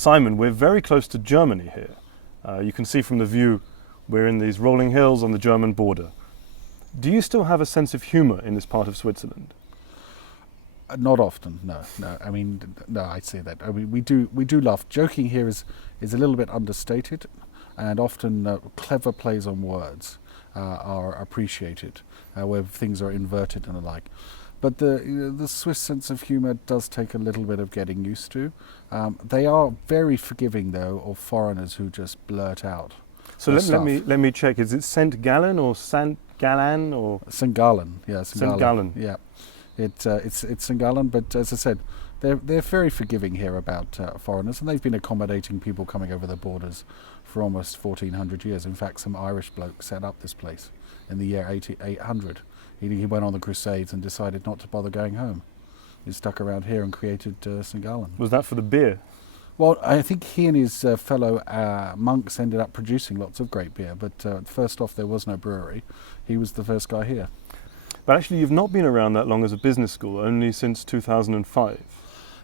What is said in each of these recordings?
Simon, we're very close to Germany here. You can see from the view we're in these rolling hills on the German border. Do you still have a sense of humour in this part of Switzerland? Not often, no. I mean, no, I'd say that. I mean, we do laugh. Joking here is a little bit understated, and often clever plays on words are appreciated, where things are inverted and the like. But the Swiss sense of humour does take a little bit of getting used to. They are very forgiving, though, of foreigners who just blurt out. So let me check. Is it St Gallen or St Gallen or St Gallen? Yeah, St Gallen. Yeah, it's St Gallen. But as I said, they're very forgiving here about foreigners, and they've been accommodating people coming over the borders for almost 1400 years. In fact, some Irish bloke set up this place in the year 800. He went on the Crusades and decided not to bother going home. He stuck around here and created St Gallen. Was that for the beer? Well, I think he and his fellow monks ended up producing lots of great beer, but first off, there was no brewery. He was the first guy here. But actually, you've not been around that long as a business school, only since 2005.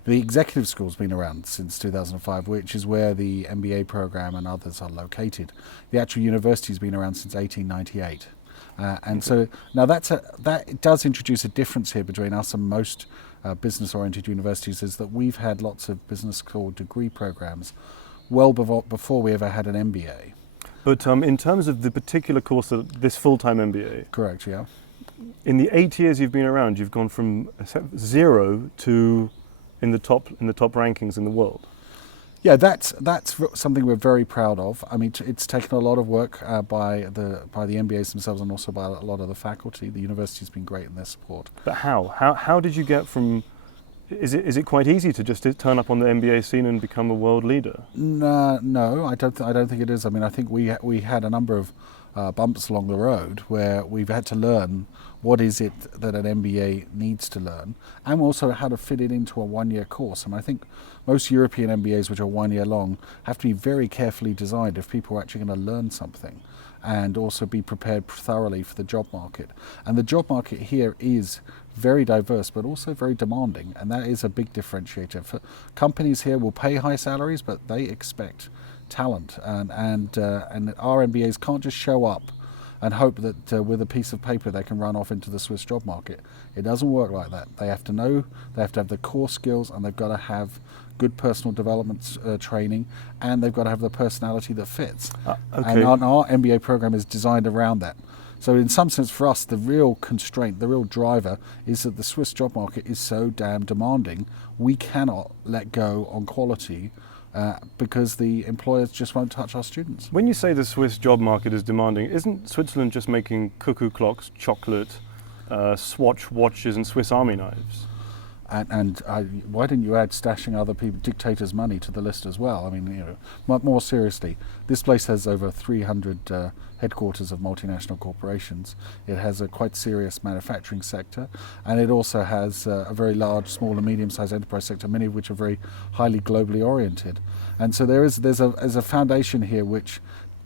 The executive school's been around since 2005, which is where the MBA program and others are located. The actual university's been around since 1898. And so now that does introduce a difference here between us and most business-oriented universities, is that we've had lots of business school degree programs well before we ever had an MBA. But in terms of the particular course of this full-time MBA, correct? Yeah. In the 8 years you've been around, you've gone from 0 to in the top rankings in the world. Yeah, that's something we're very proud of. I mean, it's taken a lot of work by the MBAs themselves and also by a lot of the faculty. The university's been great in their support. But how did you get from? Is it quite easy to just turn up on the MBA scene and become a world leader? No, I don't think it is. I mean, I think we had a number of bumps along the road where we've had to learn what is it that an MBA needs to learn, and also how to fit it into a one-year course. And I think most European MBAs, which are 1 year long, have to be very carefully designed if people are actually going to learn something, and also be prepared thoroughly for the job market. And the job market here is very diverse, but also very demanding, and that is a big differentiator. For companies here will pay high salaries, but they expect talent, and our MBAs can't just show up and hope that with a piece of paper they can run off into the Swiss job market. It doesn't work like that. They have to know, they have to have the core skills, and they've got to have good personal development training, and they've got to have the personality that fits. Okay. And our MBA program is designed around that. So in some sense for us, the real constraint, the real driver is that the Swiss job market is so damn demanding, we cannot let go on quality because the employers just won't touch our students. When you say the Swiss job market is demanding, isn't Switzerland just making cuckoo clocks, chocolate, Swatch watches and Swiss Army knives? And why didn't you add stashing other dictators' money to the list as well? I mean, more seriously, this place has over 300 headquarters of multinational corporations. It has a quite serious manufacturing sector, and it also has a very large, small and medium-sized enterprise sector, many of which are very highly globally oriented. And so there's a foundation here which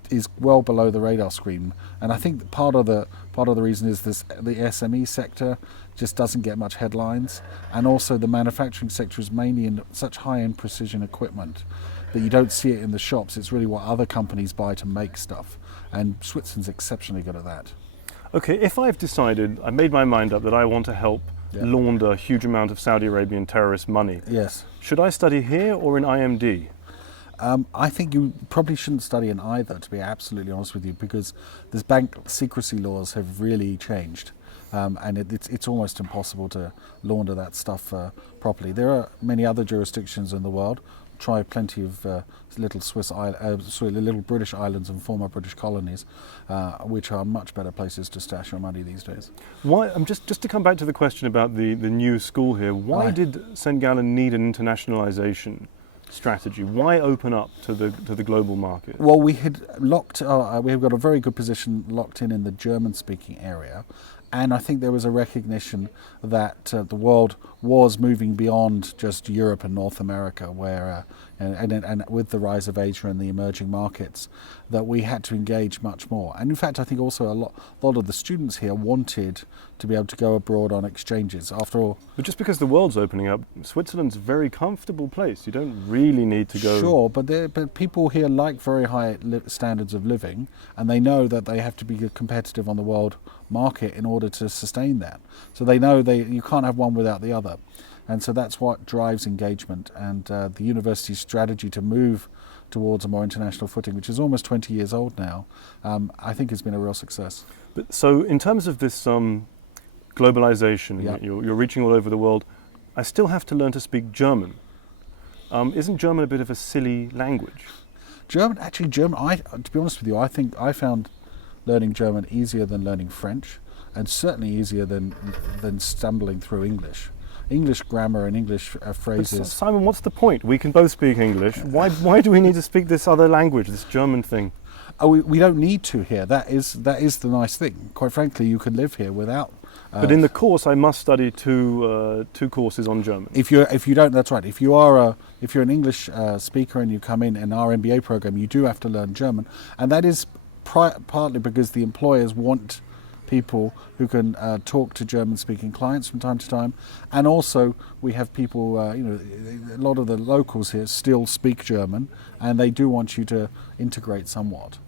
is well below the radar screen. And I think part of the reason is the SME sector just doesn't get much headlines, and also the manufacturing sector is mainly in such high-end precision equipment that you don't see it in the shops. It's really what other companies buy to make stuff, and Switzerland's exceptionally good at that. Okay, if I've decided, I made my mind up that I want to help launder a huge amount of Saudi Arabian terrorist money. Yes. Should I study here or in IMD? I think you probably shouldn't study in either, to be absolutely honest with you, because the bank secrecy laws have really changed, and it's almost impossible to launder that stuff properly. There are many other jurisdictions in the world. Try plenty of little British islands and former British colonies, which are much better places to stash your money these days. Why? Just to come back to the question about the new school here. Why did St Gallen need an internationalisation strategy? Why open up to the global market? Well, we had we have got a very good position locked in the German-speaking area, And I think there was a recognition that the world was moving beyond just Europe and North America, where and with the rise of Asia and the emerging markets, that we had to engage much more. And in fact, I think also a lot of the students here wanted to be able to go abroad on exchanges. After all, But just because the world's opening up, Switzerland's a very comfortable place. You don't really need to go... Sure, but people here like very high standards of living, and they know that they have to be competitive on the world market in order to sustain that. So they know you can't have one without the other. And so that's what drives engagement, and the university's strategy to move towards a more international footing, which is almost 20 years old now, I think has been a real success. But so in terms of this globalization, Yeah. you're reaching all over the world, I still have to learn to speak German. Isn't German a bit of a silly language? German, to be honest with you, I think I found learning German easier than learning French, and certainly easier than stumbling through English. English grammar and English But phrases. Simon, what's the point? We can both speak English. Why do we need to speak this other language, this German thing? Oh, we don't need to here. That is the nice thing. Quite frankly, you can live here without. But in the course, I must study two courses on German. If you don't, that's right. If you're an English speaker and you come in our MBA program, you do have to learn German, and that is partly because the employers want people who can talk to German-speaking clients from time to time, and also we have people. A lot of the locals here still speak German, and they do want you to integrate somewhat.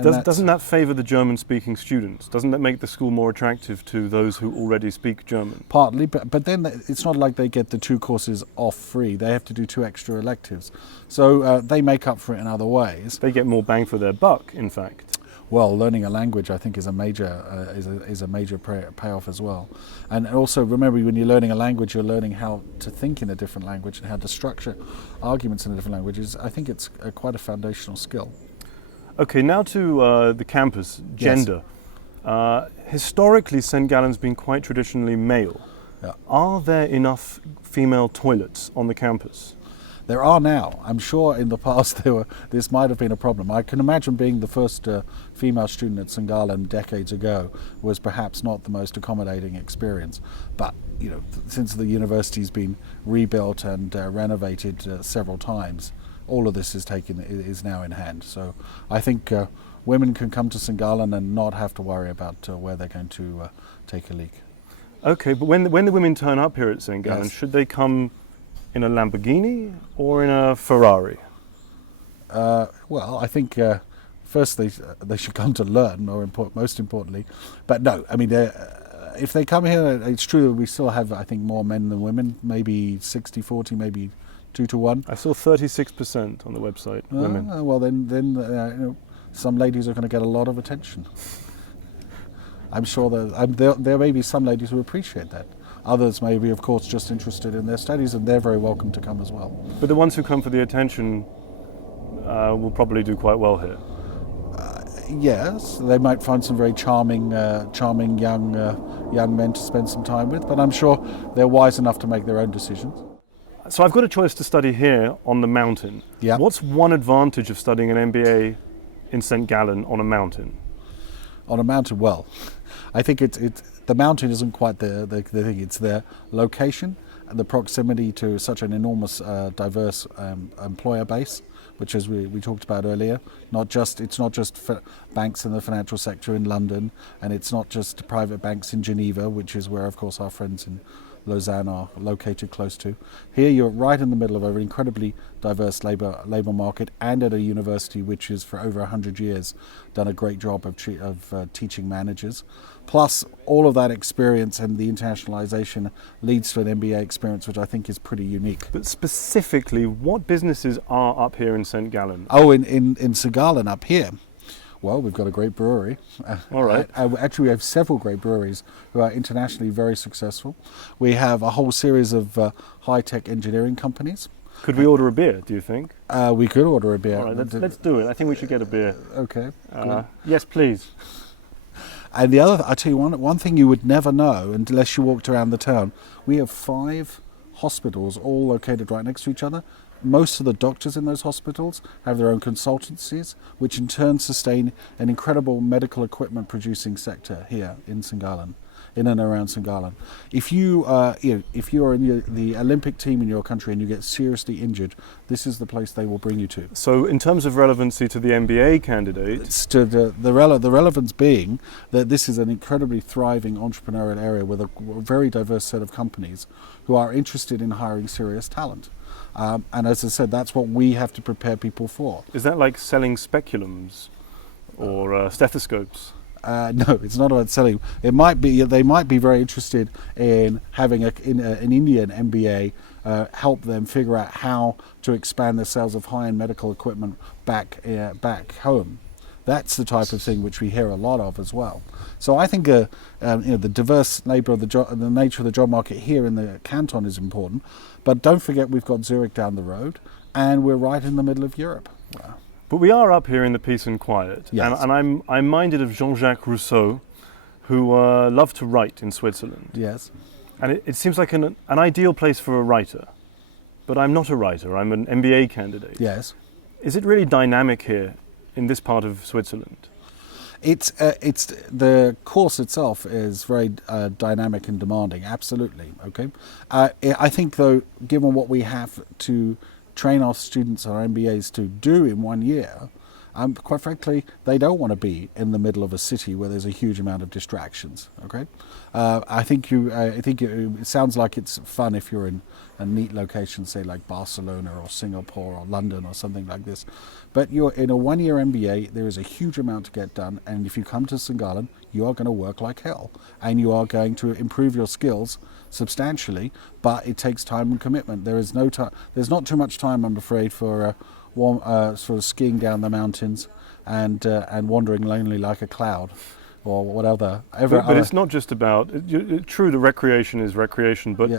Doesn't that favour the German-speaking students? Doesn't that make the school more attractive to those who already speak German? Partly, but then it's not like they get the 2 courses off free. They have to do 2 extra electives, so they make up for it in other ways. They get more bang for their buck, in fact. Well, learning a language, I think, is a major payoff as well. And also, remember, when you're learning a language, you're learning how to think in a different language and how to structure arguments in a different language. I think it's quite a foundational skill. Okay, now to the campus, gender. Yes. Historically, St Gallen's been quite traditionally male. Yeah. Are there enough female toilets on the campus? There are now. I'm sure in the past this might have been a problem. I can imagine being the first female student at St Gallen decades ago was perhaps not the most accommodating experience. But since the university's been rebuilt and renovated several times, all of this is now in hand. So I think women can come to St Gallen and not have to worry about where they're going to take a leak. Okay, but when the women turn up here at St Gallen, Yes. should they come in a Lamborghini or in a Ferrari? Well, I think first they should come to learn, most importantly. But no, I mean, if they come here, it's true that we still have, I think, more men than women, maybe 60-40, maybe 2-1. I saw 36% on the website, women. Well, then some ladies are going to get a lot of attention. I'm sure that there may be some ladies who appreciate that. Others may be, of course, just interested in their studies, and they're very welcome to come as well. But the ones who come for the attention will probably do quite well here. Yes, they might find some very charming young men to spend some time with, but I'm sure they're wise enough to make their own decisions. So I've got a choice to study here on the mountain. Yeah. What's one advantage of studying an MBA in St Gallen on a mountain? On a mountain, well, I think the mountain isn't quite the thing. It's their location and the proximity to such an enormous, diverse employer base, which, as we talked about earlier, it's not just banks in the financial sector in London, and it's not just private banks in Geneva, which is where, of course, our friends in Lausanne are located close to. Here you're right in the middle of an incredibly diverse labour market, and at a university which has for over 100 years done a great job of teaching managers. Plus all of that experience and the internationalisation leads to an MBA experience which I think is pretty unique. But specifically, what businesses are up here in St Gallen? Oh, in St Gallen up here, well, we've got a great brewery. All right. Actually, we have several great breweries who are internationally very successful. We have a whole series of high-tech engineering companies. Could we order a beer, do you think? We could order a beer. All right, let's do it. I think we should get a beer. Okay. Yes, please. And the other, I'll tell you one thing you would never know unless you walked around the town. We have 5 hospitals all located right next to each other. Most of the doctors in those hospitals have their own consultancies, which in turn sustain an incredible medical equipment producing sector here in St Gallen. in and around St Gallen. If you if you are in the Olympic team in your country and you get seriously injured, this is the place they will bring you to. So in terms of relevancy to the MBA candidate, It's to the relevance being that this is an incredibly thriving entrepreneurial area with a very diverse set of companies who are interested in hiring serious talent. And as I said, that's what we have to prepare people for. is that like selling speculums or stethoscopes? No, it's not about selling. It might be they might be very interested in having an Indian MBA help them figure out how to expand the sales of high-end medical equipment back home. That's the type of thing which we hear a lot of as well. So I think the diverse nature of the job market here in the canton is important. But don't forget we've got Zurich down the road, and we're right in the middle of Europe. Wow. But we are up here in the peace and quiet, Yes. and I'm minded of Jean-Jacques Rousseau, who loved to write in Switzerland. Yes. And it seems like an ideal place for a writer. But I'm not a writer, I'm an MBA candidate. Yes. Is it really dynamic here in this part of Switzerland? It's the course itself is very dynamic and demanding. Absolutely. Okay. I think though, given what we have to train our students, our MBAs to do in 1 year, quite frankly, they don't want to be in the middle of a city where there's a huge amount of distractions. Okay. I think it sounds like it's fun if you're in a neat location, say like Barcelona or Singapore or London or something like this. But you're in a 1 year MBA, there is a huge amount to get done, and if you come to St Gallen, you are going to work like hell, and you are going to improve your skills substantially, but it takes time and commitment. There is no time. There's not too much time, I'm afraid, for sort of skiing down the mountains and wandering lonely like a cloud, or whatever. But it's not just about. True, the recreation is recreation, but. Yeah.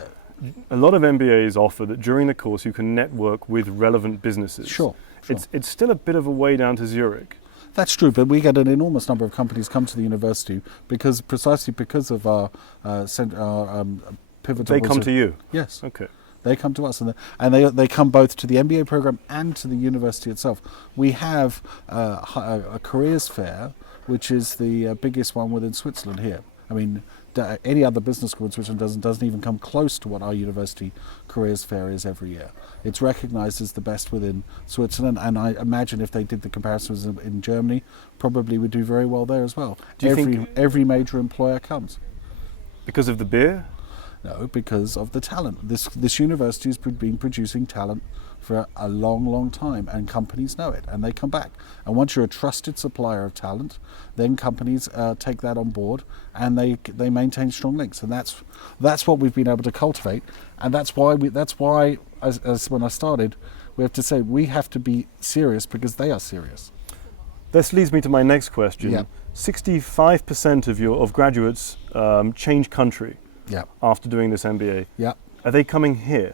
A lot of MBAs offer that during the course you can network with relevant businesses. Sure. It's still a bit of a way down to Zurich. That's true, but we get an enormous number of companies come to the university precisely because of our pivotal. They come to you. Yes. Okay. They come to us, and they come both to the MBA program and to the university itself. We have a careers fair, which is the biggest one within Switzerland here. I mean, any other business school in Switzerland doesn't even come close to what our university careers fair is every year. It's recognised as the best within Switzerland, and I imagine if they did the comparisons in Germany, probably would do very well there as well. Every major employer comes. Because of the beer? No, because of the talent. This university has been producing talent for a long, long time, and companies know it, and they come back. And once you're a trusted supplier of talent, then companies take that on board, and they maintain strong links, and that's what we've been able to cultivate, and that's why as when I started, we have to say we have to be serious because they are serious. This leads me to my next question. Yeah. 65% of graduates change country. Yeah. After doing this MBA. Yeah. Are they coming here?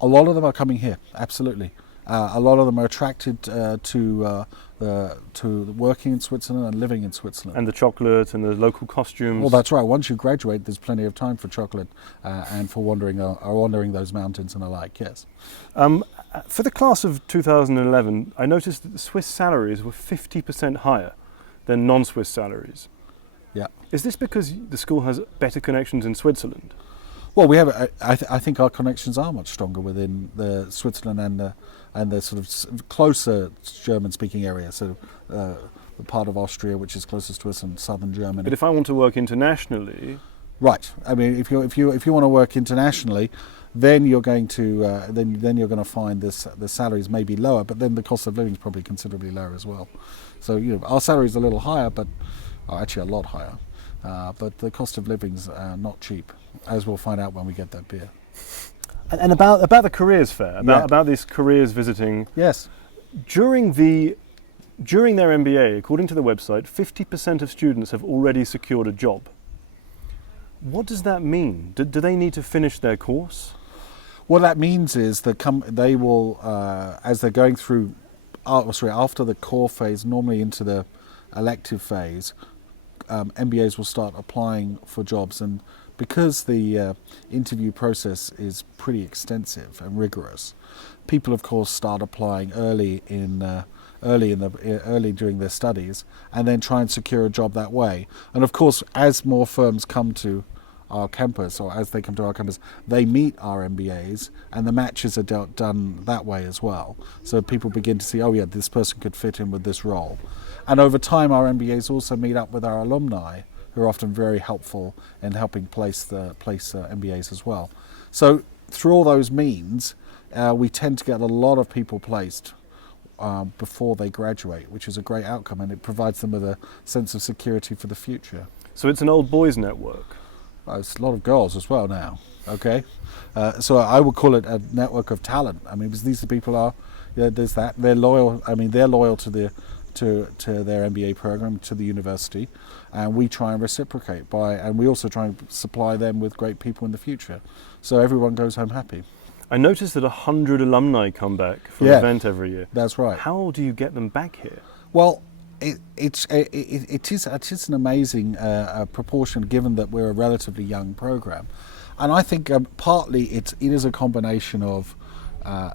A lot of them are coming here, absolutely. A lot of them are attracted to working in Switzerland and living in Switzerland. And the chocolate and the local costumes. Well, that's right. Once you graduate, there's plenty of time for chocolate and for wandering those mountains and the like, yes. For the class of 2011, I noticed that the Swiss salaries were 50% higher than non-Swiss salaries. Yeah. Is this because the school has better connections in Switzerland? Well, we have. I think our connections are much stronger within the Switzerland and the sort of closer German-speaking area. So the part of Austria which is closest to us, and southern Germany. But if I want to work internationally, right? I mean, if you want to work internationally, then you're going to then you're going to find the salaries may be lower, but then the cost of living is probably considerably lower as well. So our salary is a little higher, but actually a lot higher. But the cost of living's not cheap, as we'll find out when we get that beer. And about the careers fair, about this careers visiting. Yes. During their MBA, according to the website, 50% of students have already secured a job. What does that mean? Do they need to finish their course? What that means is that they will, as they're going through, after the core phase, normally into the elective phase, MBAs will start applying for jobs, and because the interview process is pretty extensive and rigorous, people of course start applying early during their studies, and then try and secure a job that way. And of course, as more firms come to our campus, or as they come to our campus, they meet our MBAs, and the matches are done that way as well. So people begin to see, oh yeah, this person could fit in with this role. And over time, our MBAs also meet up with our alumni, who are often very helpful in helping place MBAs as well. So through all those means, we tend to get a lot of people placed before they graduate, which is a great outcome, and it provides them with a sense of security for the future. So it's an old boys network. It's a lot of girls as well now. Okay, so I would call it a network of talent. I mean, because these people are, there's that, they're loyal. I mean, they're loyal to their MBA program, to the university, and we try and reciprocate and we also try and supply them with great people in the future. So everyone goes home happy. I noticed that 100 alumni come back for an event every year. That's right. How do you get them back here? Well, it is an amazing proportion, given that we're a relatively young program, and I think partly it is a combination of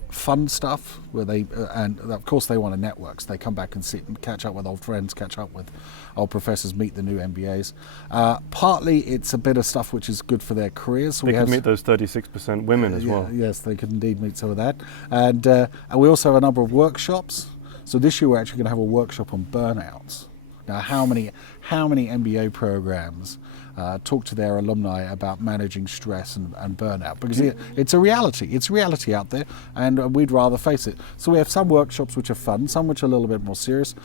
fun stuff where they and of course they want to network, so they come back and sit and catch up with old friends, catch up with old professors, meet the new MBAs. Partly it's a bit of stuff which is good for their careers. So they could meet those 36% women as well. Yes, they could indeed meet some of that, and we also have a number of workshops. So this year we're actually going to have a workshop on burnouts. Now, how many MBA programs talk to their alumni about managing stress and burnout? Because it's a reality. It's a reality out there, and we'd rather face it. So we have some workshops which are fun, some which are a little bit more serious,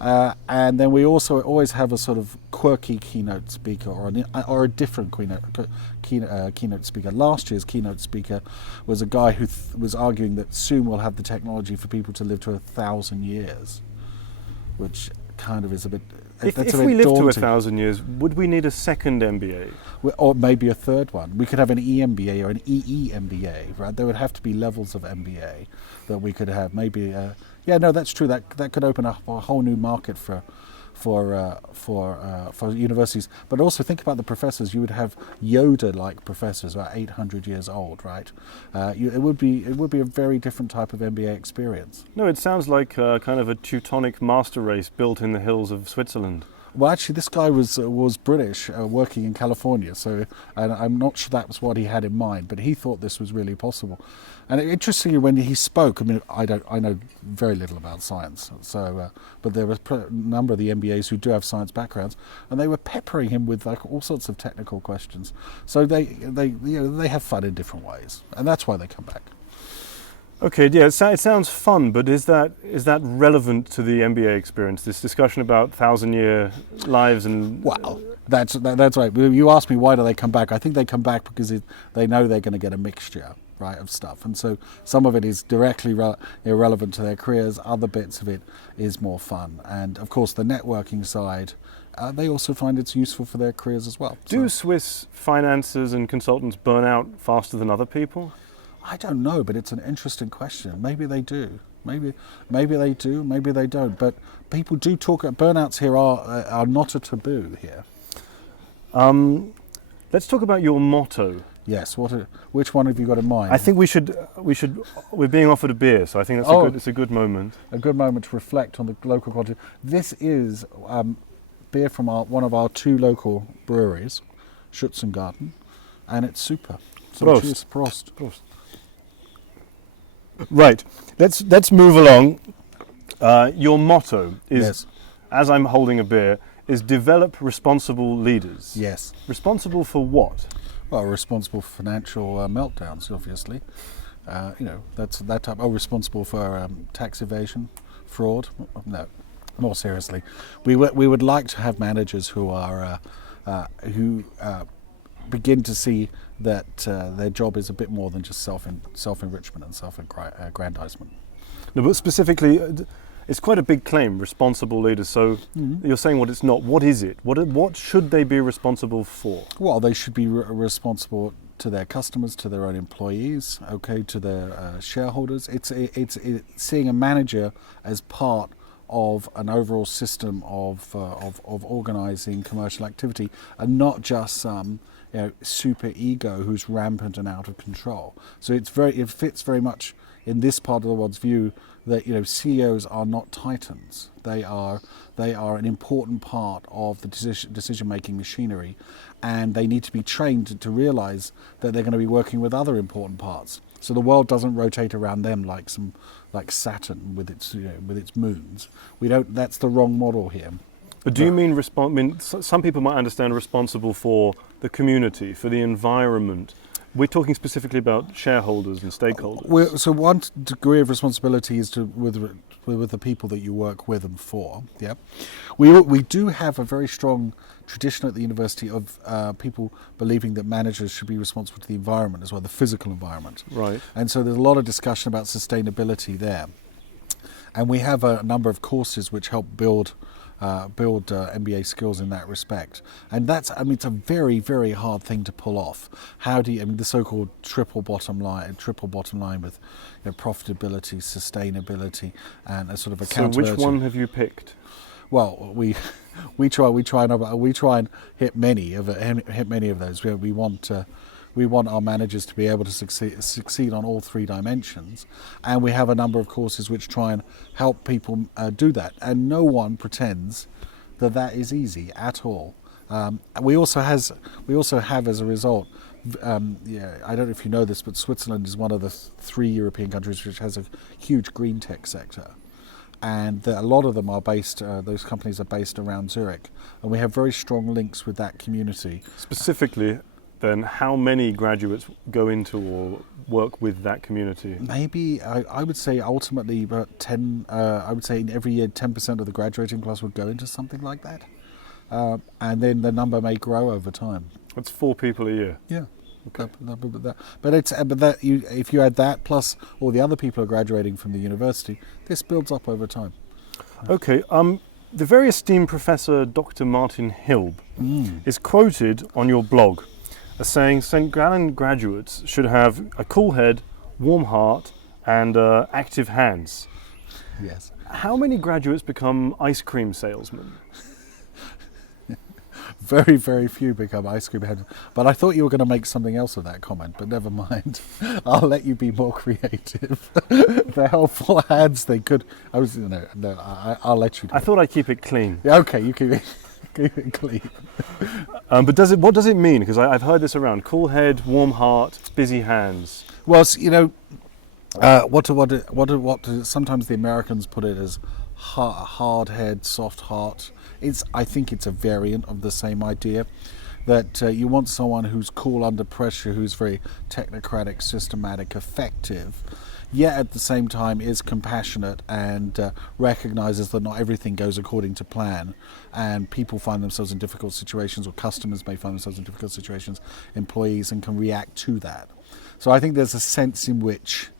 and then we also always have a sort of quirky keynote speaker or a different keynote speaker. Last year's keynote speaker was a guy who was arguing that soon we'll have the technology for people to live to 1,000 years, which kind of is a bit. If we live to 1,000 years, would we need a second MBA? Or maybe a third one. We could have an EMBA or an EE-MBA, right? There would have to be levels of MBA that we could have. Maybe, that's true. That could open up a whole new market for universities. But also think about the professors. You would have Yoda-like professors, about 800 years old, right? It would be a very different type of MBA experience. No, it sounds like kind of a Teutonic master race built in the hills of Switzerland. Well, actually, this guy was British, working in California, so and I'm not sure that was what he had in mind, but he thought this was really possible. And interestingly, when he spoke, I mean, I know very little about science, so but there were a number of the MBAs who do have science backgrounds, and they were peppering him with like all sorts of technical questions. So they have fun in different ways, and that's why they come back. Okay, yeah, it sounds fun, but is that relevant to the MBA experience? This discussion about 1,000-year lives and well, that's right. You asked me why do they come back? I think they come back because they know they're going to get a mixture, right, of stuff, and so some of it is directly irrelevant to their careers. Other bits of it is more fun, and of course the networking side. They also find it's useful for their careers as well. Do Swiss financiers and consultants burn out faster than other people? I don't know, but it's an interesting question. Maybe they do. Maybe they do. Maybe they don't. But people do talk. Burnouts here are not a taboo here. Let's talk about your motto. Yes. Which one have you got in mind? I think we should. We're being offered a beer, so I think it's a good moment. A good moment to reflect on the local quality. This is beer from one of our two local breweries, St Gallen, and it's super. So Prost. Cheers. Prost. Right, let's move along. Your motto is, yes. As I'm holding a beer, is develop responsible leaders. Yes. Responsible for what? Well, responsible for financial meltdowns, obviously. That's that type. Oh, responsible for tax evasion, fraud. No, more seriously, we would like to have managers who are who begin to see that their job is a bit more than just self-enrichment and self-aggrandizement. No, but specifically, it's quite a big claim, responsible leaders. So you're saying what it's not. What is it? What should they be responsible for? Well, they should be responsible to their customers, to their own employees, to their shareholders. It's seeing a manager as part of an overall system of organising commercial activity, and not just some super ego who's rampant and out of control. So it fits very much in this part of the world's view that CEOs are not titans. They are an important part of the decision-making machinery, and they need to be trained to realize that they're going to be working with other important parts. So the world doesn't rotate around them like Saturn with its moons. We don't. That's the wrong model here. But do you mean some people might understand responsible for the community, for the environment? We're talking specifically about shareholders and stakeholders. So one degree of responsibility is with the people that you work with and for. Yeah, we do have a very strong tradition at the university of people believing that managers should be responsible to the environment as well, the physical environment. Right. And so there's a lot of discussion about sustainability there, and we have a number of courses which help build MBA skills in that respect, and it's a very, very hard thing to pull off. How do you? The so-called triple bottom line with profitability, sustainability, and a sort of accountability. So which one have you picked? Well, we try and hit many of those. We want our managers to be able to succeed on all three dimensions, and we have a number of courses which try and help people do that. And no one pretends that is easy at all. We also have as a result. I don't know if you know this, but Switzerland is one of the 3 European countries which has a huge green tech sector. And a lot of them are based, those companies are based around Zurich. And we have very strong links with that community. Specifically, then, how many graduates go into or work with that community? Maybe, I would say ultimately about 10, I would say in every year 10% of the graduating class would go into something like that. And then the number may grow over time. That's 4 people a year? Yeah. Okay. If you add that plus all the other people who are graduating from the university, this builds up over time. Okay. The very esteemed Professor Dr. Martin Hilb is quoted on your blog as saying St Gallen graduates should have a cool head, warm heart, and active hands. Yes. How many graduates become ice cream salesmen? Very, very few become ice cream heads. But I thought you were going to make something else of that comment, but never mind. I'll let you be more creative. The helpful hands, they could. I'll let you do I thought I'd keep it clean. Yeah, okay, you keep it clean. But what does it mean? Because I've heard this around. Cool head, warm heart, busy hands. Well, sometimes the Americans put it as hard head, soft heart. I think it's a variant of the same idea, that you want someone who's cool under pressure, who's very technocratic, systematic, effective, yet at the same time is compassionate and recognizes that not everything goes according to plan, and people find themselves in difficult situations, or customers may find themselves in difficult situations, employees, and can react to that. So I think there's a sense in which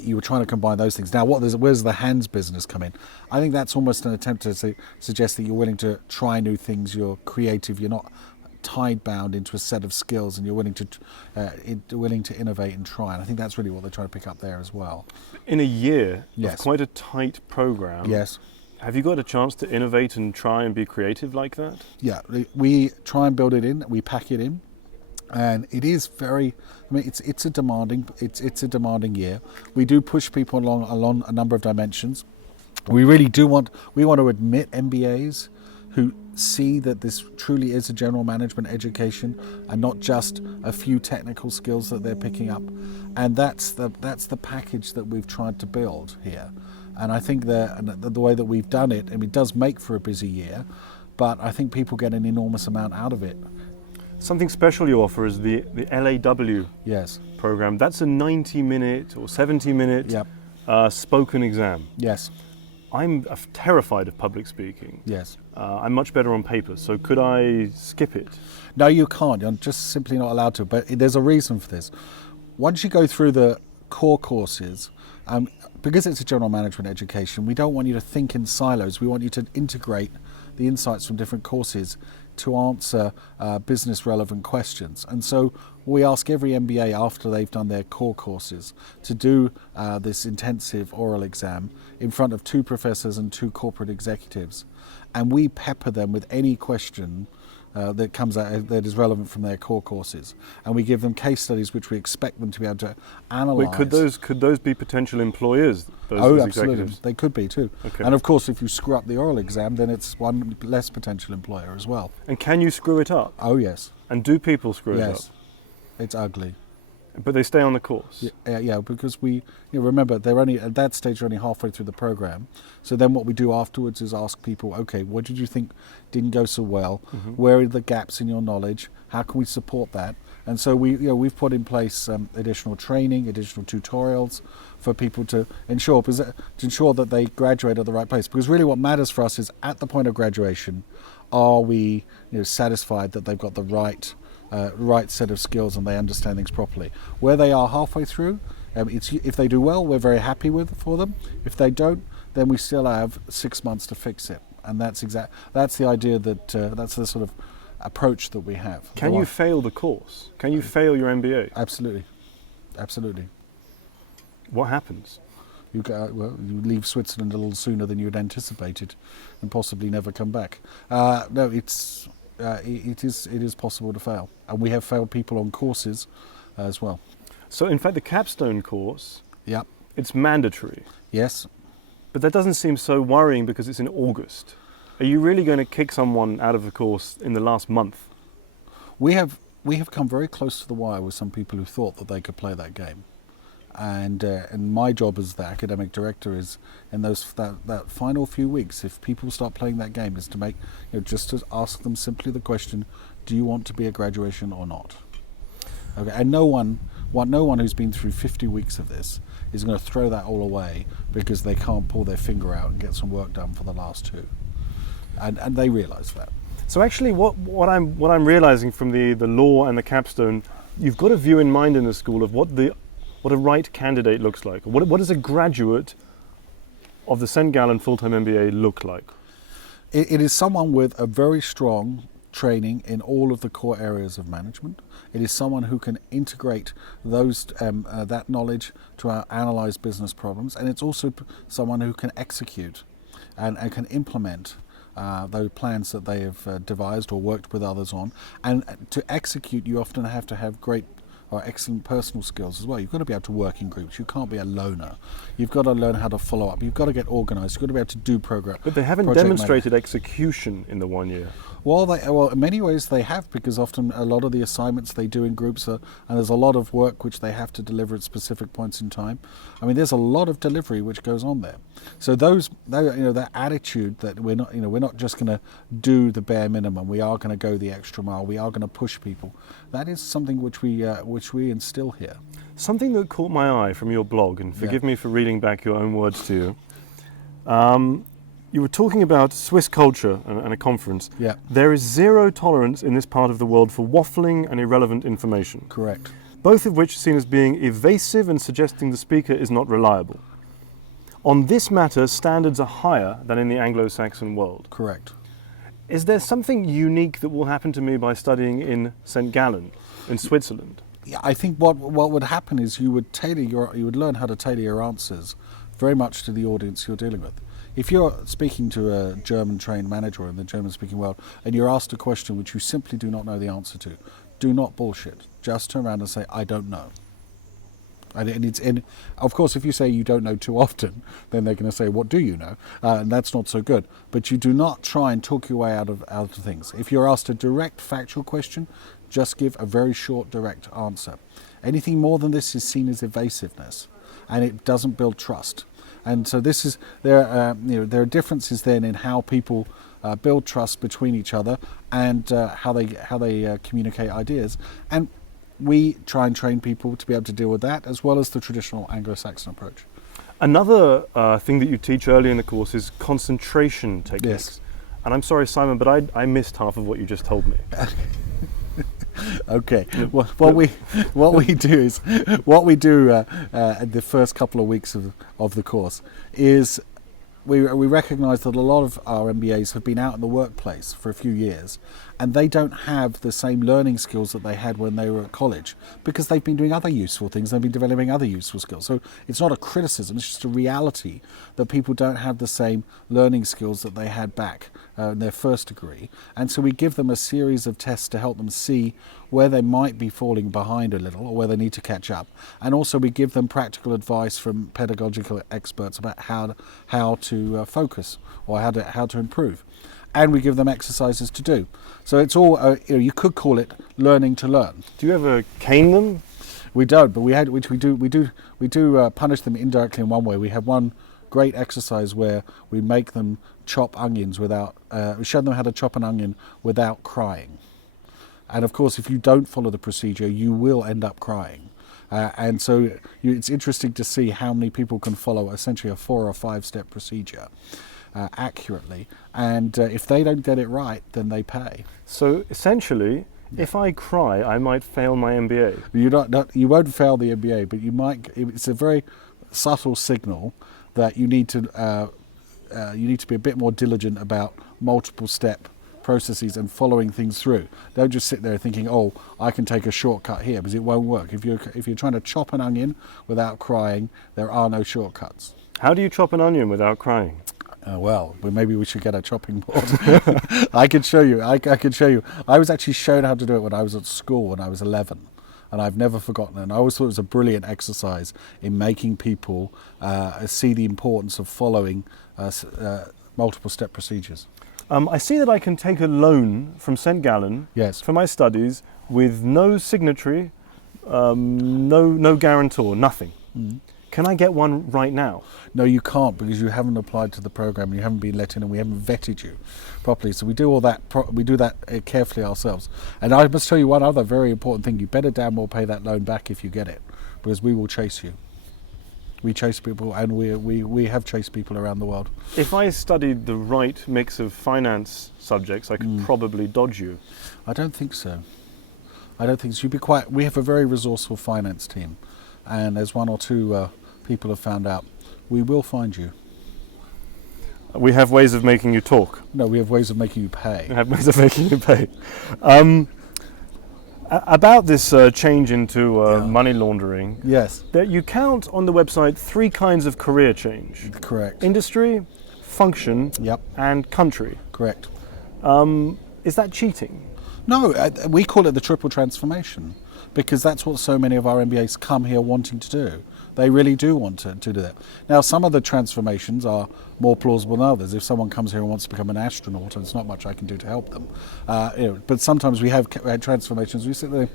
you were trying to combine those things. Now, where's the hands business come in? I think that's almost an attempt to suggest that you're willing to try new things, you're creative, you're not tied-bound into a set of skills, and you're willing to innovate and try. And I think that's really what they're trying to pick up there as well. In a year, of quite a tight program. Yes. Have you got a chance to innovate and try and be creative like that? Yeah, we try and build it in, we pack it in. And it is very. It's a demanding year. We do push people along a number of dimensions. We really do want to admit MBAs who see that this truly is a general management education and not just a few technical skills that they're picking up. And that's the package that we've tried to build here. And I think the way that we've done it, it does make for a busy year, but I think people get an enormous amount out of it. Something special you offer is the LAW program. That's a 90-minute or 70-minute spoken exam. Yes. I'm terrified of public speaking. Yes. I'm much better on paper, so could I skip it? No, you can't. You're just simply not allowed to. But there's a reason for this. Once you go through the core courses, because it's a general management education, we don't want you to think in silos. We want you to integrate the insights from different courses to answer business relevant questions. And so we ask every MBA after they've done their core courses to do this intensive oral exam in front of 2 professors and 2 corporate executives. And we pepper them with any question that comes out that is relevant from their core courses, and we give them case studies which we expect them to be able to analyse. Wait, could those be potential employers? Those absolutely, executives? they could be too. Okay. And of course, if you screw up the oral exam, then it's one less potential employer as well. And can you screw it up? Oh yes. And do people screw it up? Yes, it's ugly. But they stay on the course. Yeah, because remember they're only at that stage, they're only halfway through the program. So then what we do afterwards is ask people, okay, what did you think didn't go so well? Mm-hmm. Where are the gaps in your knowledge? How can we support that? And so we've put in place additional training, additional tutorials for people to ensure that they graduate at the right place. Because really, what matters for us is at the point of graduation, are we satisfied that they've got the right set of skills and they understand things properly. Where they are halfway through, if they do well, we're very happy for them. If they don't, then we still have 6 months to fix it. And that's the idea that's the sort of approach that we have. Can you fail the course? Can you fail your MBA? Absolutely. What happens? You leave Switzerland a little sooner than you had anticipated, and possibly never come back. No, it is possible to fail, and we have failed people on courses as well. So in fact the Capstone course, Yep. it's mandatory. Yes. But that doesn't seem so worrying because it's in August. Are you really going to kick someone out of the course in the last month? We have come very close to the wire with some people who thought that they could play that game, and my job as the academic director is in that final few weeks, if people start playing that game, is to make just to ask them simply the question, do you want to be a graduation or not? Okay, and no one who's been through 50 weeks of this is going to throw that all away because they can't pull their finger out and get some work done for the last two, and they realise that. So actually what I'm realizing from the law and the Capstone, you've got a view in mind in the school of what a right candidate looks like. What does a graduate of the St Gallen full-time MBA look like? It is someone with a very strong training in all of the core areas of management. It is someone who can integrate that knowledge to analyse business problems, and it's also someone who can execute and can implement those plans that they have devised or worked with others on. And to execute, you often have to have great or excellent personal skills as well. You've got to be able to work in groups. You can't be a loner. You've got to learn how to follow up. You've got to get organised. You've got to be able to do program. But they haven't demonstrated execution in the 1 year. Well, in many ways they have, because often a lot of the assignments they do in groups and there's a lot of work which they have to deliver at specific points in time. I mean, there's a lot of delivery which goes on there. So that attitude that we're not just going to do the bare minimum. We are going to go the extra mile. We are going to push people. That is something which we instill here. Something that caught my eye from your blog, and forgive me for reading back your own words to you. You were talking about Swiss culture and a conference. Yeah. There is zero tolerance in this part of the world for waffling and irrelevant information. Correct. Both of which are seen as being evasive and suggesting the speaker is not reliable. On this matter, standards are higher than in the Anglo-Saxon world. Correct. Is there something unique that will happen to me by studying in St Gallen, in Switzerland? Yeah, I think what would happen is you would learn how to tailor your answers very much to the audience you're dealing with. If you're speaking to a German-trained manager in the German-speaking world and you're asked a question which you simply do not know the answer to, do not bullshit. Just turn around and say, I don't know. And of course, if you say you don't know too often, then they're going to say, what do you know? And that's not so good. But you do not try and talk your way out of things. If you're asked a direct factual question, just give a very short, direct answer. Anything more than this is seen as evasiveness, and it doesn't build trust. And so there are differences then in how people build trust between each other and how they communicate ideas. And we try and train people to be able to deal with that, as well as the traditional Anglo-Saxon approach. Another thing that you teach early in the course is concentration techniques. Yes. And I'm sorry, Simon, but I missed half of what you just told me. Okay. What we do the first couple of weeks of the course is we recognise that a lot of our MBAs have been out in the workplace for a few years, and they don't have the same learning skills that they had when they were at college, because they've been doing other useful things, they've been developing other useful skills. So it's not a criticism, it's just a reality that people don't have the same learning skills that they had back in their first degree. And so we give them a series of tests to help them see where they might be falling behind a little or where they need to catch up. And also we give them practical advice from pedagogical experts about how to focus or how to improve. And we give them exercises to do. So it's all, you could call it learning to learn. Do you ever cane them? We don't, but we do punish them indirectly in one way. We have one great exercise where we make them chop onions without, we show them how to chop an onion without crying. And of course, if you don't follow the procedure, you will end up crying. And so it's interesting to see how many people can follow essentially a 4 or 5 step procedure accurately. And if they don't get it right, then they pay. So essentially, if I cry, I might fail my MBA. You won't fail the MBA, but you might. It's a very subtle signal that you need to be a bit more diligent about multiple step processes and following things through. Don't just sit there thinking, oh, I can take a shortcut here, because it won't work. If you're trying to chop an onion without crying, there are no shortcuts. How do you chop an onion without crying? Well, maybe we should get a chopping board. I could show you. I could show you. I was actually shown how to do it when I was at school when I was 11. And I've never forgotten it. And I always thought it was a brilliant exercise in making people see the importance of following multiple step procedures. I see that I can take a loan from St Gallen for my studies with no signatory, no guarantor, nothing. Mm. Can I get one right now? No, you can't, because you haven't applied to the program, you haven't been let in, and we haven't vetted you properly. So we do all that. We do that carefully ourselves. And I must tell you one other very important thing: you better damn well pay that loan back if you get it, because we will chase you. We chase people, and we have chased people around the world. If I studied the right mix of finance subjects, I could probably dodge you. I don't think so. I don't think so. You'd be quite. We have a very resourceful finance team, and as one or two people have found out, we will find you. We have ways of making you talk. No, we have ways of making you pay. We have ways of making you pay. About this change into money laundering, yes, that you count on the website 3 kinds of career change. Correct. Industry, function, and country. Correct. Is that cheating? No, we call it the triple transformation, because that's what so many of our MBAs come here wanting to do. They really do want to do that. Now, some of the transformations are more plausible than others. If someone comes here and wants to become an astronaut, there's not much I can do to help them. But sometimes we have transformations. We sit there,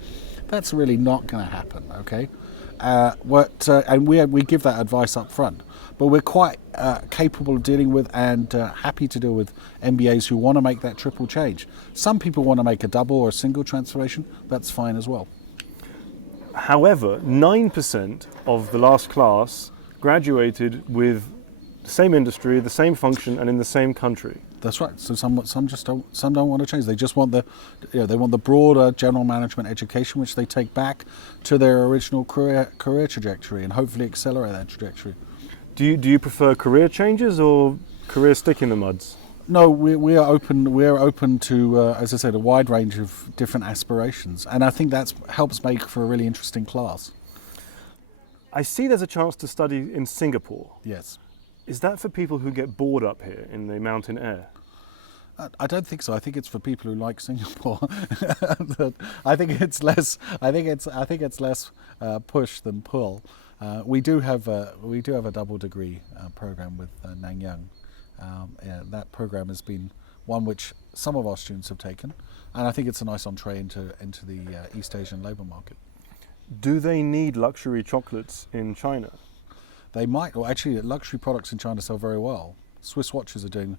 that's really not going to happen. Okay, and we give that advice up front. But we're quite capable of dealing with and happy to deal with MBAs who want to make that triple change. Some people want to make a double or a single transformation. That's fine as well. However, 9% of the last class graduated with the same industry, the same function, and in the same country. That's right. So some don't want to change. They just want they want the broader general management education, which they take back to their original career trajectory, and hopefully accelerate that trajectory. Do you prefer career changes or career stick in the muds? No, we are open. We are open to, as I said, a wide range of different aspirations, and I think that helps make for a really interesting class. I see there's a chance to study in Singapore. Yes. Is that for people who get bored up here in the mountain air? I don't think so. I think it's for people who like Singapore. I think it's less. I think it's less push than pull. We do have a double degree program with Nanyang. That program has been one which some of our students have taken, and I think it's a nice entree into the East Asian labour market. Do they need luxury chocolates in China? They might. Well, actually, luxury products in China sell very well. Swiss watches do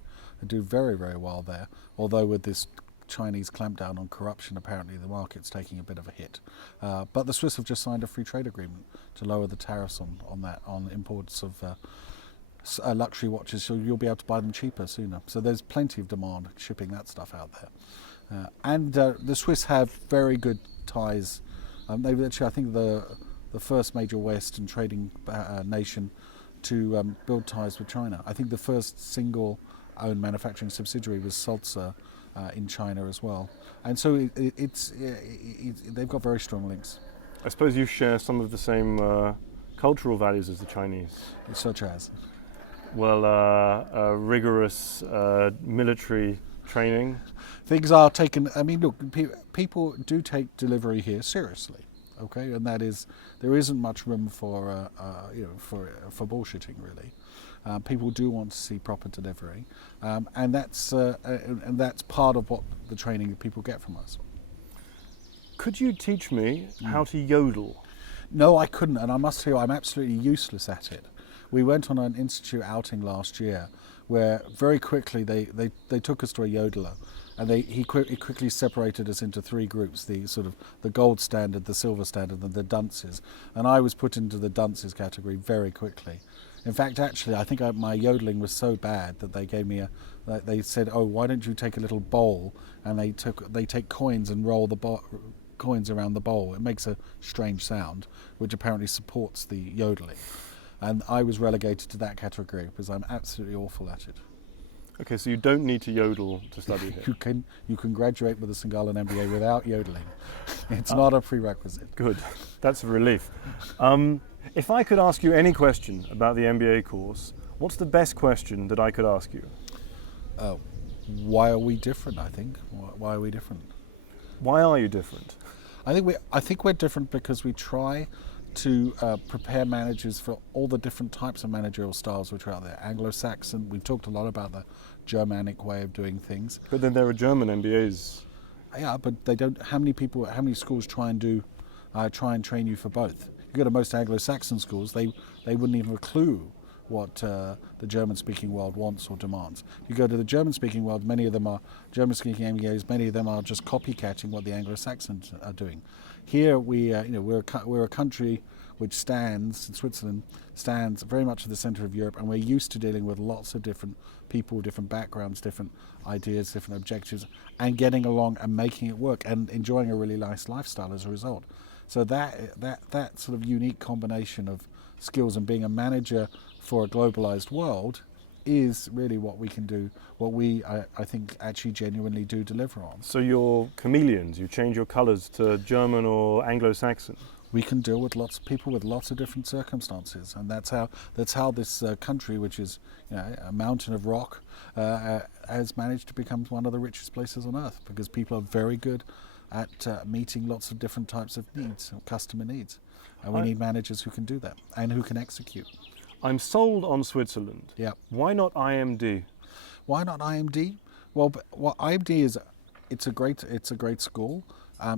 very, very well there. Although with this Chinese clampdown on corruption, apparently the market's taking a bit of a hit. But the Swiss have just signed a free trade agreement to lower the tariffs on imports of luxury watches, so you'll be able to buy them cheaper sooner. So there's plenty of demand shipping that stuff out there. And the Swiss have very good ties. They've actually, I think, the first major Western trading nation to build ties with China. I think the first single-owned manufacturing subsidiary was Sulzer in China as well. And so they've got very strong links. I suppose you share some of the same cultural values as the Chinese. Such as? Well, rigorous military training. Things are taken. I mean, look, people do take delivery here seriously, okay, and that is there isn't much room for for bullshitting really. People do want to see proper delivery, and that's part of what the training that people get from us. Could you teach me how to yodel? No, I couldn't, and I must tell you, I'm absolutely useless at it. We went on an institute outing last year where very quickly they took us to a yodeler, and he quickly separated us into three groups: the sort of the gold standard, the silver standard, and the dunces. And I was put into the dunces category very quickly. In fact, actually, I think my yodeling was so bad that they gave me they said, "Oh, why don't you take a little bowl?" And they take coins and roll the coins around the bowl. It makes a strange sound, which apparently supports the yodeling. And I was relegated to that category because I'm absolutely awful at it. Okay, so you don't need to yodel to study here. You can graduate with a St Gallen MBA without yodeling. It's not a prerequisite. Good, that's a relief. If I could ask you any question about the MBA course, what's the best question that I could ask you? Why are we different? I think. Why are we different? Why are you different? I think we're different because we try to prepare managers for all the different types of managerial styles which are out there. Anglo-Saxon, we've talked a lot about the Germanic way of doing things. But then there are German MBAs. Yeah, but they don't. How many schools try and train you for both? You go to most Anglo-Saxon schools, they wouldn't even have a clue what the German-speaking world wants or demands. You go to the German-speaking world, many of them are German-speaking MBAs. Many of them are just copycatting what the Anglo-Saxons are doing. Here we're a country which Switzerland stands very much at the centre of Europe, and we're used to dealing with lots of different people, different backgrounds, different ideas, different objectives, and getting along and making it work and enjoying a really nice lifestyle as a result. So that sort of unique combination of skills and being a manager for a globalized world is really what we can do, what I think actually genuinely do deliver on. So you're chameleons, you change your colours to German or Anglo-Saxon? We can deal with lots of people with lots of different circumstances, and that's how this country, which is a mountain of rock, has managed to become one of the richest places on earth, because people are very good at meeting lots of different types of needs, customer needs, and we need managers who can do that and who can execute. I'm sold on Switzerland. Yeah. Why not IMD? Why not IMD? Well, IMD is it's a great school.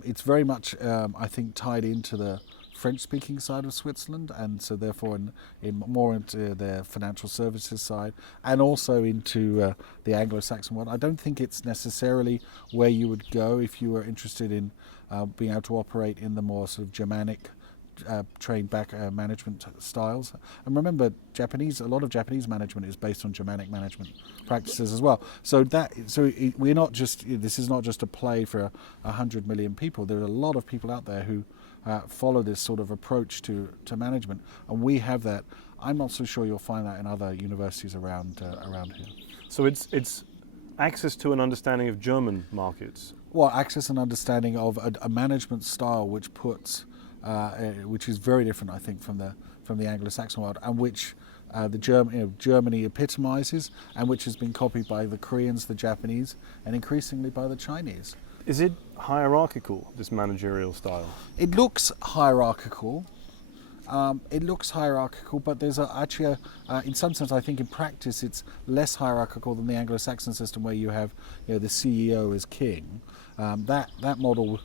It's very much I think tied into the French-speaking side of Switzerland, and so therefore in more into their financial services side, and also into the Anglo-Saxon world. I don't think it's necessarily where you would go if you were interested in being able to operate in the more sort of Germanic trained back management styles. And remember, a lot of Japanese management is based on Germanic management practices as well. We're not just, this is not just a play for 100 million people. There are a lot of people out there who follow this sort of approach to management, and we have that. I'm not so sure you'll find that in other universities around here. So it's access to an understanding of German markets. Well, access and understanding of a management style which puts which is very different, I think, from the Anglo-Saxon world, and which Germany epitomizes, and which has been copied by the Koreans, the Japanese, and increasingly by the Chinese. Is it hierarchical, this managerial style? It looks hierarchical. But there's actually in some sense, I think in practice, it's less hierarchical than the Anglo-Saxon system, where you have the CEO as king. That model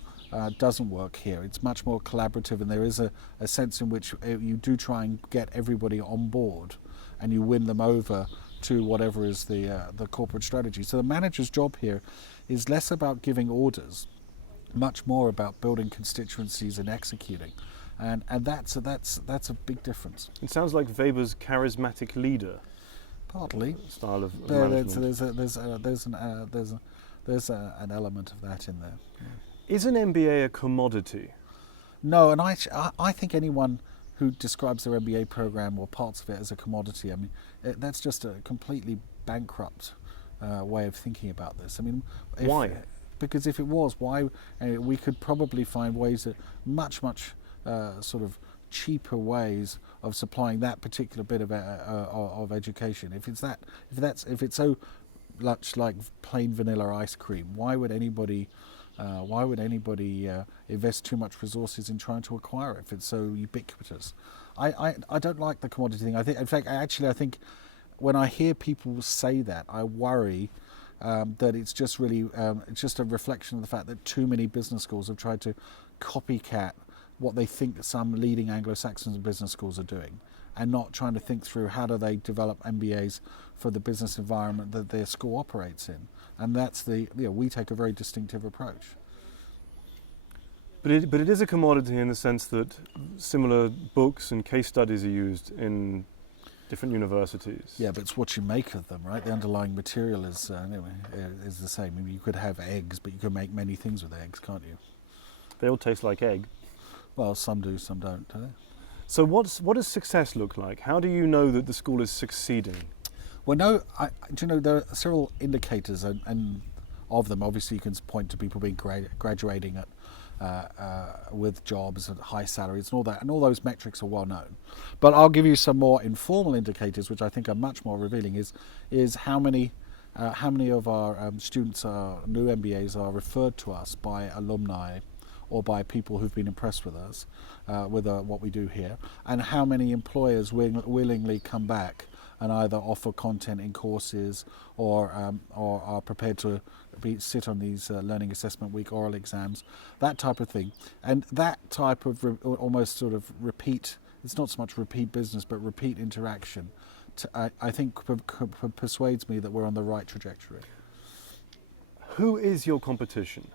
doesn't work here. It's much more collaborative, and there is a sense in which you do try and get everybody on board, and you win them over to whatever is the corporate strategy. So the manager's job here is less about giving orders, much more about building constituencies and executing, and that's a big difference. It sounds like Weber's charismatic leader. Partly Style of there's management. there's an element of that in there. Yeah. Is an MBA a commodity? No, and I think anyone who describes their MBA program or parts of it as a commodity, I mean, that's just a completely bankrupt way of thinking about this. I mean, Why? Because if it was, why we could probably find ways that much sort of cheaper ways of supplying that particular bit of education. If it's so much like plain vanilla ice cream, why would anybody invest too much resources in trying to acquire it if it's so ubiquitous? I don't like the commodity thing. I think when I hear people say that, I worry that it's just really it's just a reflection of the fact that too many business schools have tried to copycat what they think some leading Anglo-Saxon business schools are doing, and not trying to think through how do they develop MBAs for the business environment that their school operates in. And that's we take a very distinctive approach. But it is a commodity in the sense that similar books and case studies are used in different universities. Yeah, but it's what you make of them, right? The underlying material is the same. I mean, you could have eggs, but you can make many things with eggs, can't you? They all taste like egg. Well, some do, some don't, do they? So what does success look like? How do you know that the school is succeeding? Well, there are several indicators, and of them, obviously, you can point to people being graduating with jobs at high salaries and all that, and all those metrics are well known. But I'll give you some more informal indicators, which I think are much more revealing. Is how many of our students, new MBAs, are referred to us by alumni or by people who've been impressed with us, with what we do here, and how many employers willingly come back and either offer content in courses or are prepared to sit on these Learning Assessment Week oral exams, that type of thing. And that type of almost sort of repeat, it's not so much repeat business, but repeat interaction, I think persuades me that we're on the right trajectory. Who is your competition?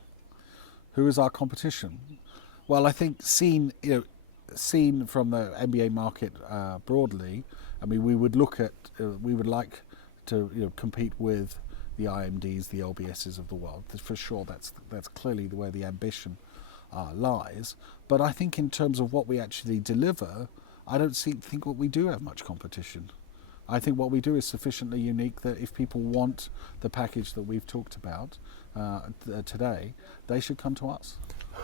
Who is our competition? Well, I think seen from the MBA market broadly, I mean, we would like to compete with the IMDs, the LBSs of the world. For sure, that's clearly where the ambition lies. But I think in terms of what we actually deliver, I don't think what we do have much competition. I think what we do is sufficiently unique that if people want the package that we've talked about today, they should come to us.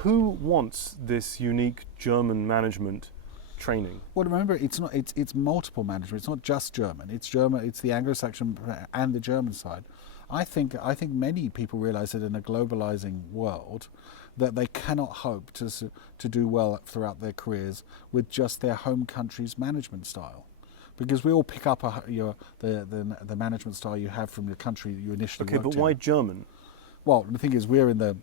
Who wants this unique German management training? Well, remember, it's multiple management. It's not just German. It's German. It's the Anglo-Saxon and the German side. I think many people realise that in a globalising world, that they cannot hope to do well throughout their careers with just their home country's management style, because we all pick up the management style you have from the country that you initially worked in. Okay, but why German? Well, the thing is, we're in the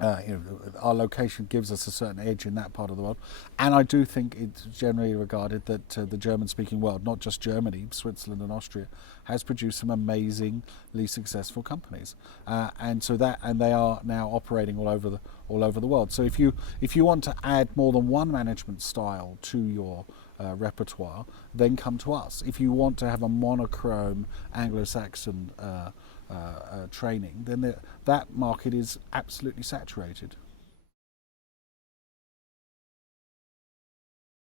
our location gives us a certain edge in that part of the world, and I do think it's generally regarded that the German-speaking world, not just Germany, Switzerland and Austria, has produced some amazingly successful companies, and they are now operating all over the world. So if you want to add more than one management style to your repertoire, then come to us. If you want to have a monochrome Anglo-Saxon training, then that market is absolutely saturated.